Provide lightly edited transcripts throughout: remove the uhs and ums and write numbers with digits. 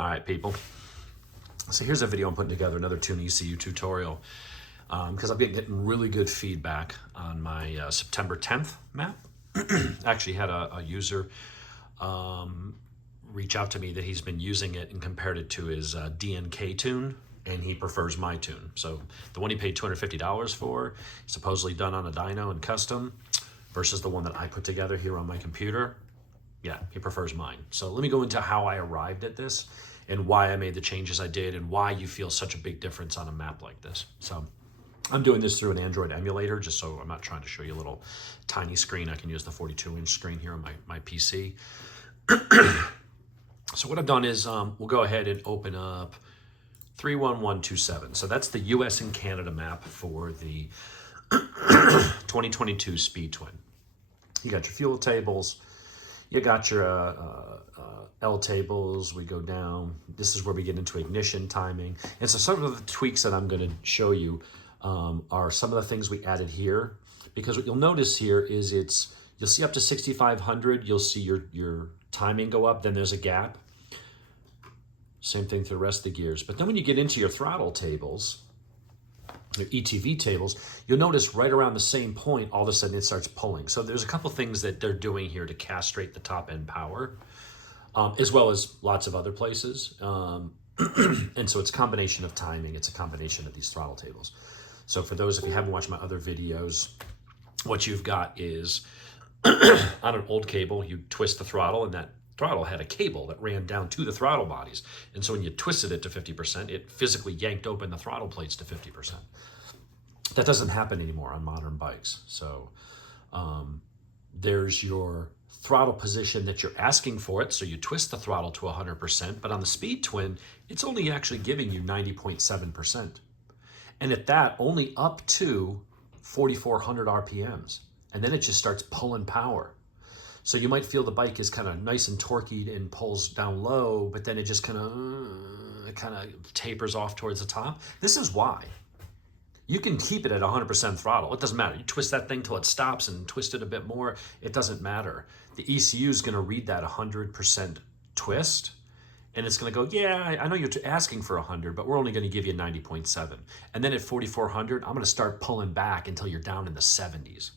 All right, people. So here's a video I'm putting together, another TuneECU tutorial, because I've been getting really good feedback on my September 10th map. Actually had a user reach out to me that he's been using it and compared it to his DNK tune, and he prefers my tune. So the one he paid $250 for, supposedly done on a dyno and custom, versus the one that I put together here on my computer. Yeah, he prefers mine. So let me go into how I arrived at this and why I made the changes I did and why you feel such a big difference on a map like this. So I'm doing this through an Android emulator, just so I'm not trying to show you a little tiny screen. I can use the 42-inch screen here on my PC. So what I've done is we'll go ahead and open up 31127. So that's the US and Canada map for the 2022 Speed Twin. You got your fuel tables, you got your L tables, we go down. This is where we get into ignition timing. And so some of the tweaks that I'm going to show you are some of the things we added here. Because what you'll notice here is you'll see up to 6,500, you'll see your timing go up, then there's a gap. Same thing for the rest of the gears. But then when you get into your throttle tables, your ETV tables, you'll notice right around the same point, all of a sudden it starts pulling. So there's a couple things that they're doing here to castrate the top end power, as well as lots of other places. And so it's a combination of timing. It's a combination of these throttle tables. So for those, if you haven't watched my other videos, what you've got is on an old cable, you twist the throttle, and that throttle had a cable that ran down to the throttle bodies. And so when you twisted it to 50%, it physically yanked open the throttle plates to 50%. That doesn't happen anymore on modern bikes. So there's your throttle position that you're asking for it. So you twist the throttle to 100%, but on the Speed Twin, it's only actually giving you 90.7%. And at that, only up to 4,400 RPMs. And then it just starts pulling power. So you might feel the bike is kind of nice and torquey and pulls down low, but then it just kind of tapers off towards the top. This is why. You can keep it at 100% throttle. It doesn't matter. You twist that thing till it stops and twist it a bit more. It doesn't matter. The ECU is going to read that 100% twist, and it's going to go, yeah, I know you're asking for 100, but we're only going to give you 90.7. And then at 4,400, I'm going to start pulling back until you're down in the 70s.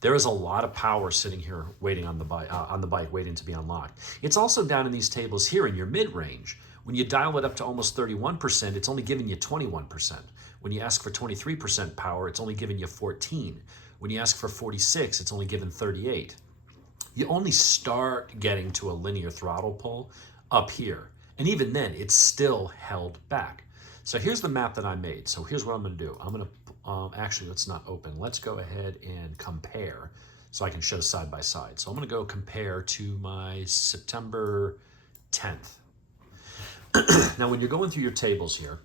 There is a lot of power sitting here waiting on the bike, waiting to be unlocked. It's also down in these tables here in your mid-range. When you dial it up to almost 31%, it's only giving you 21%. When you ask for 23% power, it's only giving you 14. When you ask for 46, it's only giving 38. You only start getting to a linear throttle pull up here. And even then, it's still held back. So here's the map that I made. So here's what I'm going to do. I'm going to actually, let's not open. Let's go ahead and compare so I can show side by side. So I'm going to go compare to my September 10th. Now, when you're going through your tables here,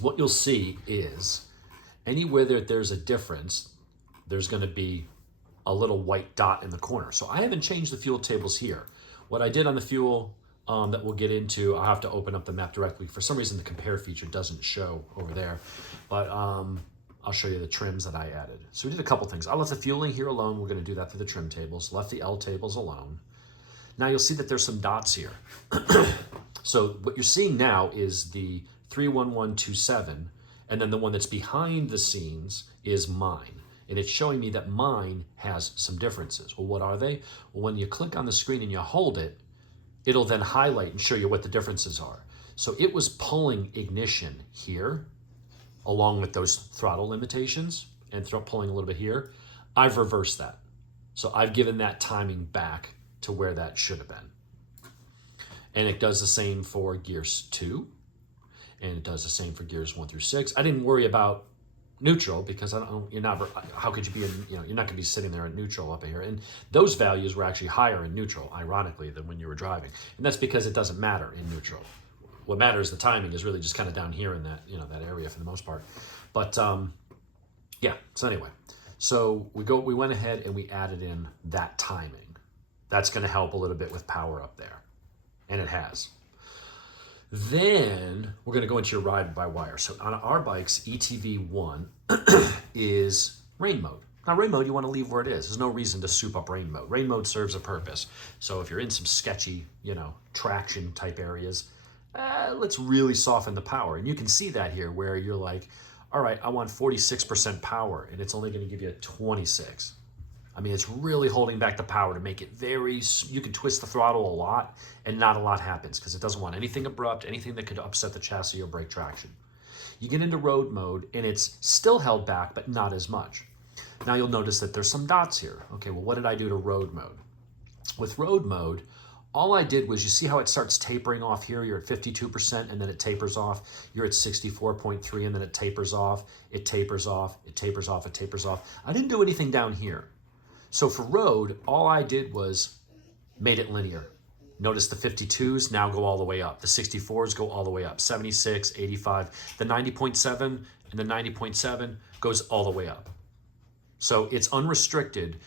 what you'll see is anywhere that there's a difference, there's going to be a little white dot in the corner. So I haven't changed the fuel tables here. What I did on the fuel that we'll get into, I'll have to open up the map directly. For some reason, the compare feature doesn't show over there, but I'll show you the trims that I added. So we did a couple things. I left the fueling here alone. We're going to do that for the trim tables. Left the L tables alone. Now you'll see that there's some dots here. So what you're seeing now is the 31127, and then the one that's behind the scenes is mine. And it's showing me that mine has some differences. Well, what are they? Well, when you click on the screen and you hold it, it'll then highlight and show you what the differences are. So it was pulling ignition here, along with those throttle limitations, and pulling a little bit here. I've reversed that. So I've given that timing back to where that should have been. And it does the same for gears 2, and it does the same for gears 1 through 6. I didn't worry about neutral because how could you be in, you're not gonna be sitting there in neutral up here. And those values were actually higher in neutral, ironically, than when you were driving. And that's because it doesn't matter in neutral. What matters, the timing, is really just kind of down here in that, that area for the most part. But yeah, so anyway, so we went ahead and we added in that timing. That's going to help a little bit with power up there, and it has. Then we're going to go into your ride-by-wire. So on our bikes, ETV1 is rain mode. Now, rain mode, you want to leave where it is. There's no reason to soup up rain mode. Rain mode serves a purpose. So if you're in some sketchy, traction type areas, let's really soften the power. And you can see that here where you're like, all right, I want 46% power and it's only going to give you 26. I mean, it's really holding back the power to make it you can twist the throttle a lot and not a lot happens because it doesn't want anything abrupt, anything that could upset the chassis or break traction. You get into road mode and it's still held back, but not as much. Now you'll notice that there's some dots here. Okay, well, what did I do to road mode? With road mode, all I did was, you see how it starts tapering off here? You're at 52% and then it tapers off. You're at 64.3 and then it tapers off. It tapers off, it tapers off, it tapers off. I didn't do anything down here. So for road, all I did was made it linear. Notice the 52s now go all the way up. The 64s go all the way up. 76, 85, the 90.7 and the 90.7 goes all the way up. So it's unrestricted,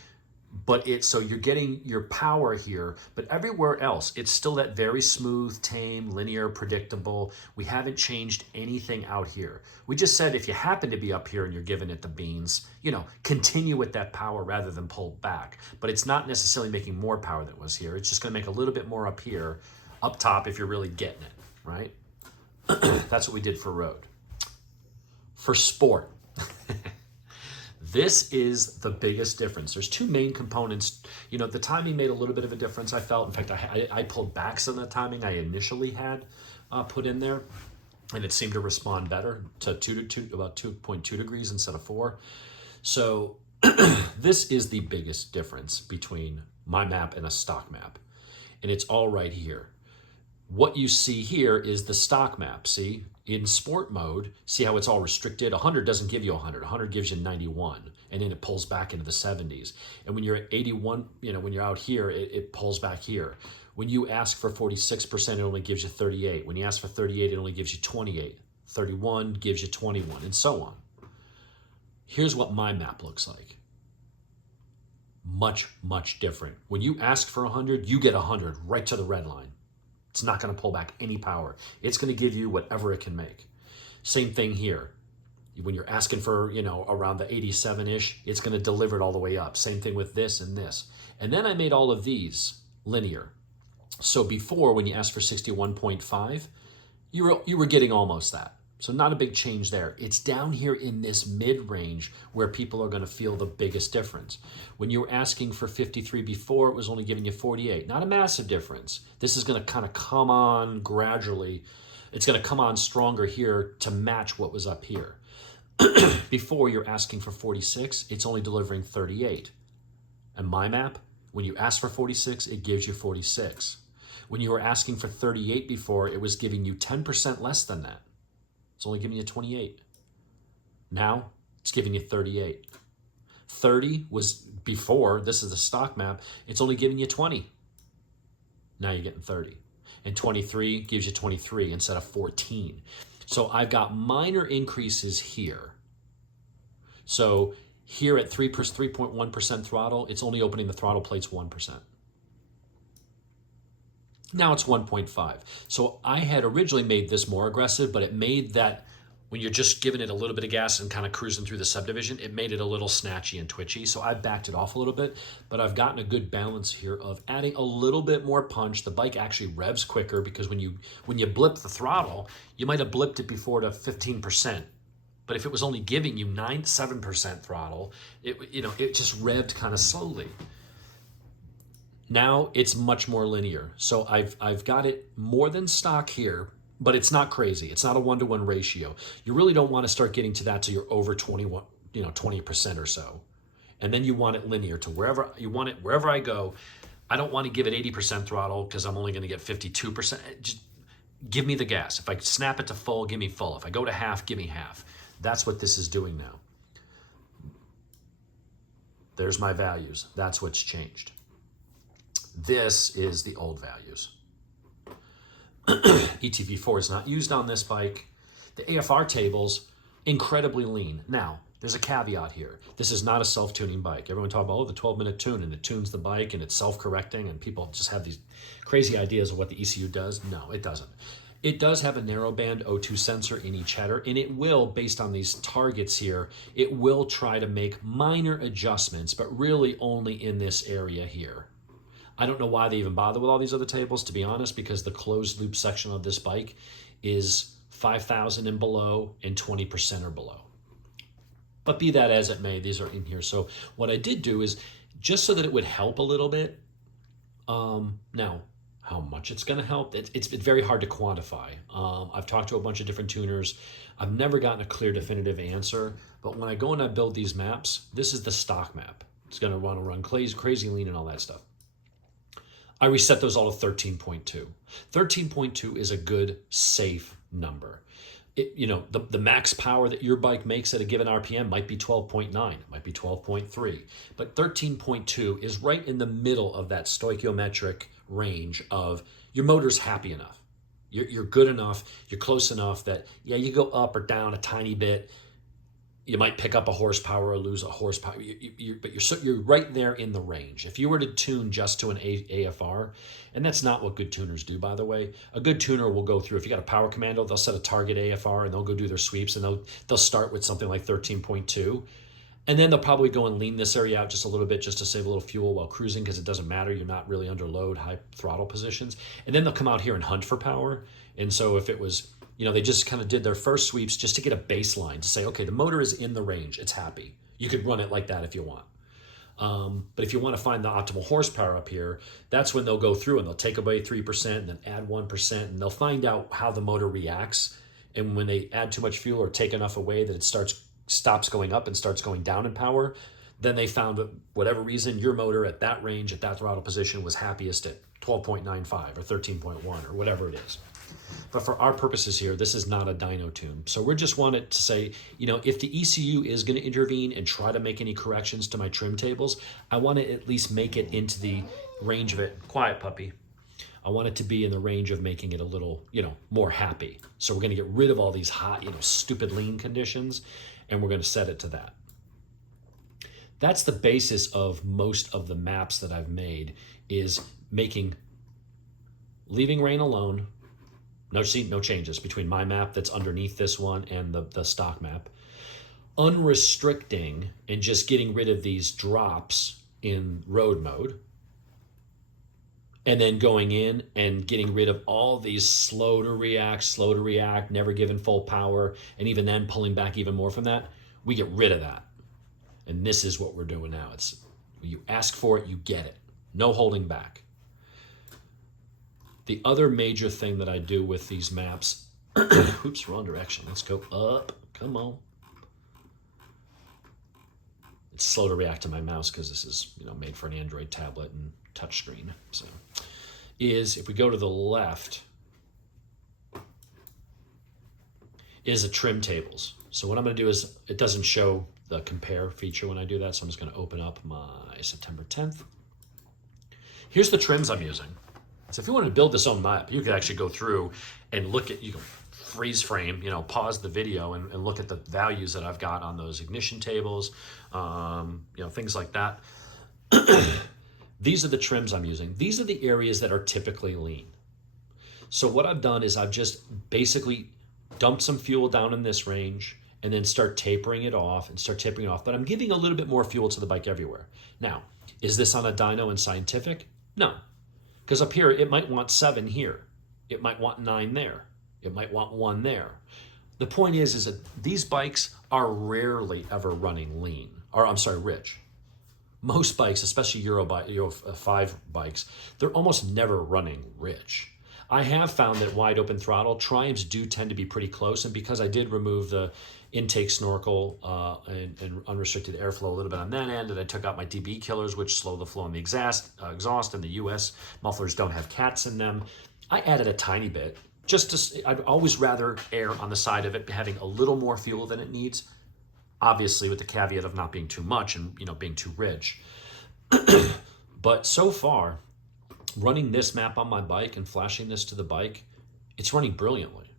but so you're getting your power here, but everywhere else, it's still that very smooth, tame, linear, predictable. We haven't changed anything out here. We just said if you happen to be up here and you're giving it the beans, continue with that power rather than pull back. But it's not necessarily making more power than was here. It's just gonna make a little bit more up here, up top if you're really getting it, right? That's what we did for road. For sport, this is the biggest difference. There's two main components. The timing made a little bit of a difference, I felt. In fact, I pulled back some of the timing I initially had put in there, and it seemed to respond better to about 2.2 degrees instead of 4. So this is the biggest difference between my map and a stock map, and it's all right here. What you see here is the stock map. See, in sport mode, see how it's all restricted? 100 doesn't give you 100. 100 gives you 91, and then it pulls back into the 70s. And when you're at 81, when you're out here, it pulls back here. When you ask for 46%, it only gives you 38. When you ask for 38, it only gives you 28. 31 gives you 21, and so on. Here's what my map looks like. Much, much different. When you ask for 100, you get 100 right to the red line. It's not going to pull back any power. It's going to give you whatever it can make. Same thing here. When you're asking for, around the 87-ish, it's going to deliver it all the way up. Same thing with this and this. And then I made all of these linear. So before, when you asked for 61.5, you were getting almost that. So not a big change there. It's down here in this mid-range where people are going to feel the biggest difference. When you were asking for 53 before, it was only giving you 48. Not a massive difference. This is going to kind of come on gradually. It's going to come on stronger here to match what was up here. Before, you're asking for 46, it's only delivering 38. And my map, when you ask for 46, it gives you 46. When you were asking for 38 before, it was giving you 10% less than that. It's only giving you 28. Now, it's giving you 38. 30 was before, this is the stock map, it's only giving you 20. Now you're getting 30. And 23 gives you 23 instead of 14. So I've got minor increases here. So here at 3.1% throttle, it's only opening the throttle plates 1%. Now it's 1.5. So I had originally made this more aggressive, but it made that when you're just giving it a little bit of gas and kind of cruising through the subdivision, it made it a little snatchy and twitchy. So I backed it off a little bit, but I've gotten a good balance here of adding a little bit more punch. The bike actually revs quicker because when you blip the throttle, you might have blipped it before to 15%. But if it was only giving you 7% throttle, it just revved kind of slowly. Now it's much more linear. So I've got it more than stock here, but it's not crazy. It's not a 1-to-1 ratio. You really don't want to start getting to that till you're over 21, 20% or so. And then you want it linear to wherever you want it, wherever I go. I don't want to give it 80% throttle because I'm only going to get 52%. Just give me the gas. If I snap it to full, give me full. If I go to half, give me half. That's what this is doing now. There's my values. That's what's changed. This is the old values. ETV4 is not used on this bike. The AFR tables, incredibly lean. Now, there's a caveat here. This is not a self-tuning bike. Everyone talks about, the 12-minute tune, and it tunes the bike, and it's self-correcting, and people just have these crazy ideas of what the ECU does. No, it doesn't. It does have a narrowband O2 sensor in each header, and it will, based on these targets here, it will try to make minor adjustments, but really only in this area here. I don't know why they even bother with all these other tables, to be honest, because the closed loop section of this bike is 5,000 and below and 20% or below. But be that as it may, these are in here. So what I did do is, just so that it would help a little bit, now, how much it's going to help, it's very hard to quantify. I've talked to a bunch of different tuners. I've never gotten a clear, definitive answer. But when I go and I build these maps, this is the stock map. It's going to want to run crazy lean and all that stuff. I reset those all to 13.2. 13.2 is a good, safe number. The max power that your bike makes at a given RPM might be 12.9, might be 12.3, but 13.2 is right in the middle of that stoichiometric range of your motor's happy enough. You're good enough, you're close enough that, yeah, you go up or down a tiny bit, you might pick up a horsepower or lose a horsepower, but you're right there in the range. If you were to tune just to an AFR, and that's not what good tuners do, by the way. A good tuner will go through, if you got a power commando, they'll set a target AFR and they'll go do their sweeps, and they'll start with something like 13.2. And then they'll probably go and lean this area out just a little bit just to save a little fuel while cruising, because it doesn't matter. You're not really under load, high throttle positions. And then they'll come out here and hunt for power. And so if it was, they just kind of did their first sweeps just to get a baseline to say, okay, the motor is in the range. It's happy. You could run it like that if you want. But if you want to find the optimal horsepower up here, that's when they'll go through and they'll take away 3% and then add 1%, and they'll find out how the motor reacts. And when they add too much fuel or take enough away that it stops going up and starts going down in power, then they found that whatever reason your motor at that range, at that throttle position, was happiest at 12.95 or 13.1 or whatever it is. But for our purposes here, this is not a dyno tune. So we just wanted to say, if the ECU is going to intervene and try to make any corrections to my trim tables, I want to at least make it into the range of it. Quiet, puppy. I want it to be in the range of making it a little, more happy. So we're going to get rid of all these hot, stupid lean conditions, and we're going to set it to that. That's the basis of most of the maps that I've made, is leaving rain alone. No changes between my map that's underneath this one and the stock map. Unrestricting and just getting rid of these drops in road mode. And then going in and getting rid of all these slow to react, never giving full power, and even then pulling back even more from that. We get rid of that. And this is what we're doing now. It's, you ask for it, you get it. No holding back. The other major thing that I do with these maps, oops, wrong direction. Let's go up. Come on. It's slow to react to my mouse because this is, made for an Android tablet and touchscreen. So, is if we go to the left, is a trim tables. So what I'm going to do is, it doesn't show the compare feature when I do that, so I'm just going to open up my September 10th. Here's the trims I'm using. So if you wanted to build this own map, you could actually go through and look at, you can freeze frame, pause the video and look at the values that I've got on those ignition tables, things like that. These are the trims I'm using. These are the areas that are typically lean. So what I've done is I've just basically dumped some fuel down in this range and then start tapering it off. But I'm giving a little bit more fuel to the bike everywhere. Now, is this on a dyno and scientific? No. Because up here, it might want 7 here. It might want 9 there. It might want 1 there. The point is that these bikes are rarely ever running lean, rich. Most bikes, especially Euro 5 bikes, they're almost never running rich. I have found that wide open throttle, Triumphs do tend to be pretty close, and because I did remove the intake snorkel and unrestricted airflow a little bit on that end, and I took out my DB killers, which slow the flow in the exhaust, and the US mufflers don't have cats in them. I added a tiny bit, I'd always rather err on the side of it having a little more fuel than it needs, obviously with the caveat of not being too much and being too rich. But so far, running this map on my bike and flashing this to the bike, it's running brilliantly.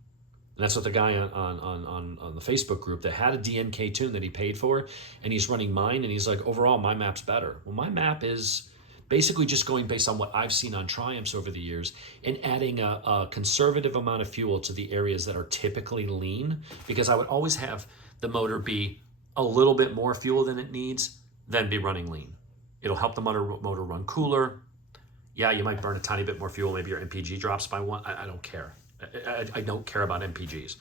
And that's what the guy on the Facebook group that had a DNK tune that he paid for, and he's running mine, and he's like, overall, my map's better. Well, my map is basically just going based on what I've seen on Triumphs over the years and adding a conservative amount of fuel to the areas that are typically lean, because I would always have the motor be a little bit more fuel than it needs, then be running lean. It'll help the motor run cooler. Yeah, you might burn a tiny bit more fuel. Maybe your MPG drops by one. I don't care. I don't care about MPGs.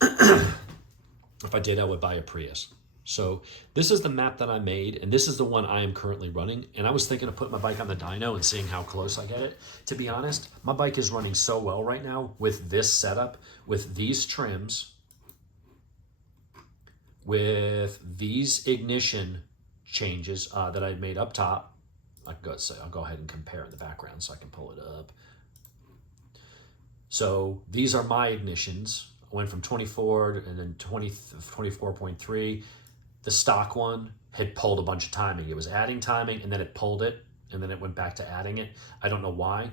If I did, I would buy a Prius. So this is the map that I made, and this is the one I am currently running. And I was thinking of putting my bike on the dyno and seeing how close I get it. To be honest, my bike is running so well right now with this setup, with these trims, with these ignition changes that I made up top. I'll go ahead and compare in the background so I can pull it up. So these are my ignitions. I went from 24 and then 24.3. The stock one had pulled a bunch of timing. It was adding timing and then it pulled it and then it went back to adding it. I don't know why,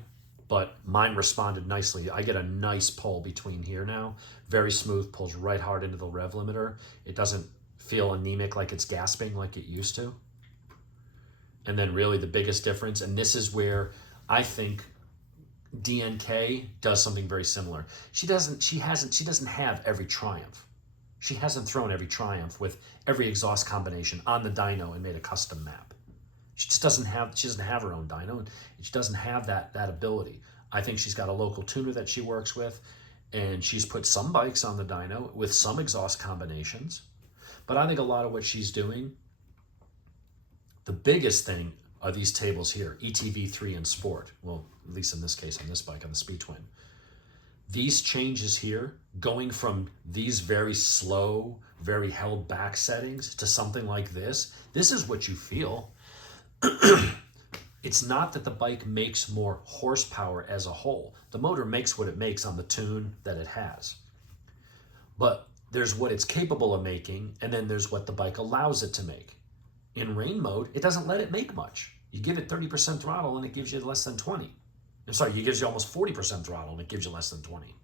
but mine responded nicely. I get a nice pull between here now. Very smooth, pulls right hard into the rev limiter. It doesn't feel anemic like it's gasping like it used to. And then really the biggest difference, and this is where I think DNK does something very similar. She doesn't have every Triumph. She hasn't thrown every Triumph with every exhaust combination on the dyno and made a custom map. She doesn't have her own dyno, and she doesn't have that ability. I think she's got a local tuner that she works with, and she's put some bikes on the dyno with some exhaust combinations. But I think a lot of what she's doing, the biggest thing are these tables here, ETV3 and Sport. Well, at least in this case, on this bike, on the Speed Twin. These changes here, going from these very slow, very held back settings to something like this is what you feel. It's not that the bike makes more horsepower as a whole. The motor makes what it makes on the tune that it has. But there's what it's capable of making, and then there's what the bike allows it to make. In rain mode, it doesn't let it make much. You give it 30% throttle and it gives you less than 20. I'm sorry, it gives you almost 40% throttle and it gives you less than 20.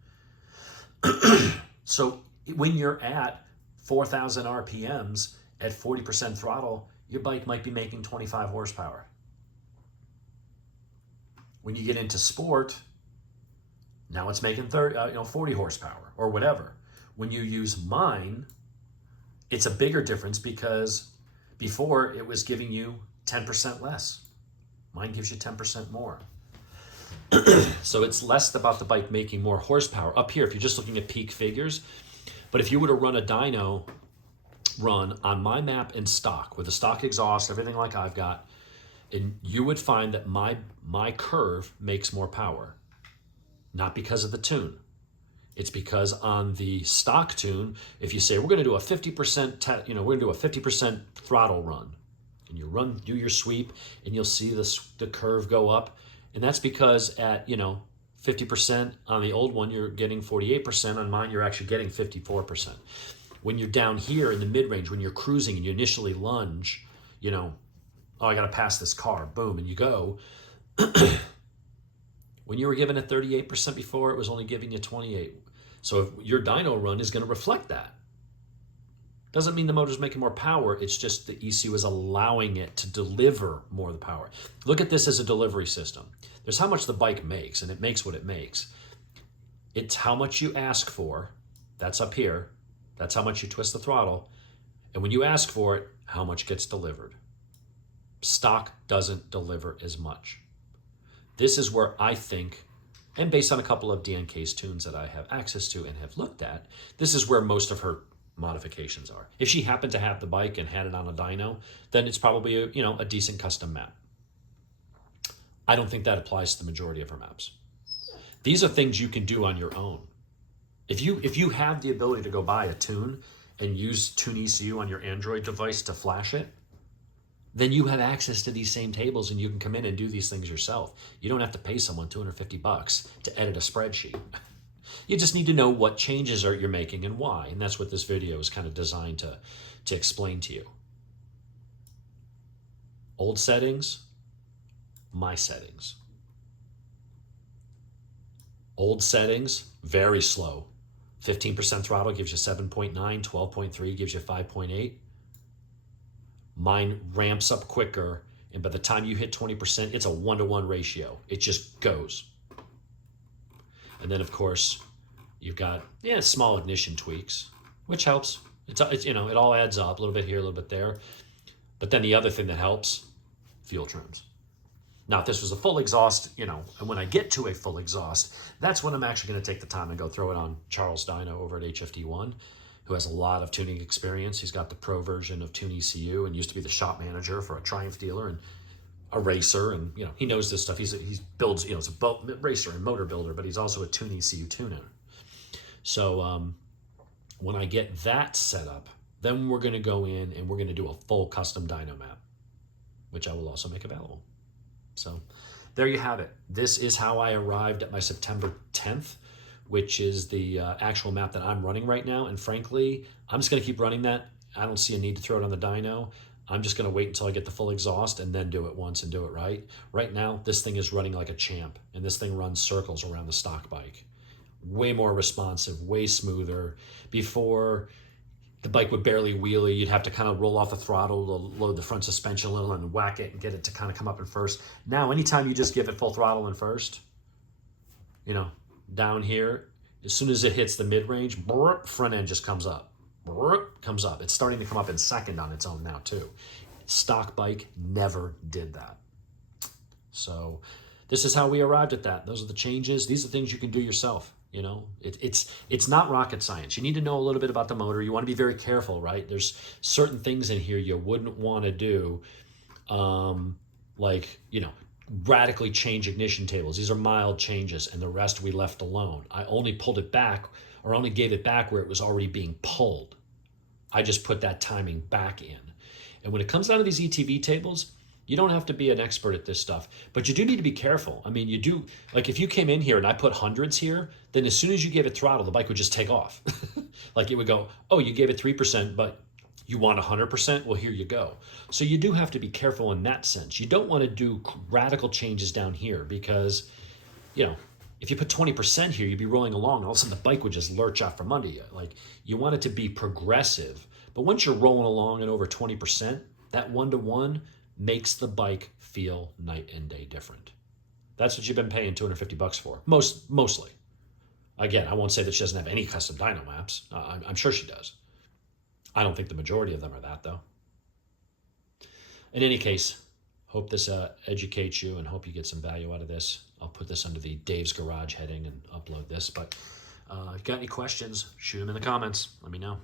So when you're at 4,000 RPMs at 40% throttle, your bike might be making 25 horsepower. When you get into Sport, now it's making 40 horsepower or whatever. When you use mine, it's a bigger difference because before it was giving you 10% less. Mine gives you 10% more. So it's less about the bike making more horsepower. Up here, if you're just looking at peak figures, but if you were to run a dyno run on my map in stock, with a stock exhaust, everything like I've got, and you would find that my curve makes more power. Not because of the tune. It's because on the stock tune, if you say we're going to do a 50%, we're going to do a 50% throttle run, and you do your sweep, and you'll see the curve go up, and that's because at 50% on the old one you're getting 48%. On mine you're actually getting 54%. When you're down here in the mid range, when you're cruising and you initially lunge, oh, I got to pass this car, boom, and you go. When you were given at 38% before, it was only giving you 28. So if your dyno run is going to reflect that. Doesn't mean the motor's making more power. It's just the ECU is allowing it to deliver more of the power. Look at this as a delivery system. There's how much the bike makes, and it makes what it makes. It's how much you ask for. That's up here. That's how much you twist the throttle. And when you ask for it, how much gets delivered. Stock doesn't deliver as much. This is where I think, and based on a couple of DNK's tunes that I have access to and have looked at, this is where most of her modifications are. If she happened to have the bike and had it on a dyno, then it's probably a decent custom map. I don't think that applies to the majority of her maps. These are things you can do on your own. If you have the ability to go buy a tune and use TuneECU on your Android device to flash it, then you have access to these same tables and you can come in and do these things yourself. You don't have to pay someone $250 to edit a spreadsheet. You just need to know what changes you're making and why. And that's what this video is kind of designed to explain to you. Old settings, my settings. Old settings, very slow. 15% throttle gives you 7.9, 12.3 gives you 5.8. Mine ramps up quicker, and by the time you hit 20%, it's a 1-to-1 ratio. It just goes. And then, of course, you've got small ignition tweaks, which helps. It's it all adds up, a little bit here, a little bit there. But then the other thing that helps, fuel trims. Now, if this was a full exhaust, and when I get to a full exhaust, that's when I'm actually going to take the time and go throw it on Charles Dino over at HFD1, who has a lot of tuning experience. He's got the pro version of TuneECU and used to be the shop manager for a Triumph dealer and a racer, and he knows this stuff. He builds, it's a boat racer and motor builder, but he's also a TuneECU tuner. So when I get that set up, then we're going to go in and we're going to do a full custom dyno map, which I will also make available. So there you have it. This is how I arrived at my September 10th, which is the actual map that I'm running right now. And frankly, I'm just going to keep running that. I don't see a need to throw it on the dyno. I'm just going to wait until I get the full exhaust and then do it once and do it right. Right now, this thing is running like a champ, and this thing runs circles around the stock bike. Way more responsive, way smoother. Before, the bike would barely wheelie. You'd have to kind of roll off the throttle to load the front suspension a little and whack it and get it to kind of come up in first. Now, anytime you just give it full throttle in first, down here, as soon as it hits the mid-range, front end just comes up. Comes up. It's starting to come up in second on its own now too. Stock bike never did that. So this is how we arrived at that. Those are the changes. These are things you can do yourself. It's not rocket science. You need to know a little bit about the motor. You want to be very careful, right? There's certain things in here you wouldn't want to do, radically change ignition tables. These are mild changes, and the rest we left alone. I only pulled it back, or only gave it back where it was already being pulled. I just put that timing back in. And when it comes down to these ETV tables, you don't have to be an expert at this stuff, but you do need to be careful. I mean, you do, like if you came in here and I put hundreds here, then as soon as you gave it throttle, the bike would just take off. Like it would go, oh, you gave it 3%, but you want 100%? Well, here you go. So you do have to be careful in that sense. You don't want to do radical changes down here because, if you put 20% here, you'd be rolling along, and all of a sudden the bike would just lurch out from under you. Like, you want it to be progressive, but once you're rolling along at over 20%, that 1-to-1 makes the bike feel night and day different. That's what you've been paying $250 for, mostly. Again, I won't say that she doesn't have any custom dyno maps. I'm sure she does. I don't think the majority of them are that, though. In any case, hope this educates you and hope you get some value out of this. I'll put this under the Dave's Garage heading and upload this. But if you got any questions, shoot them in the comments. Let me know.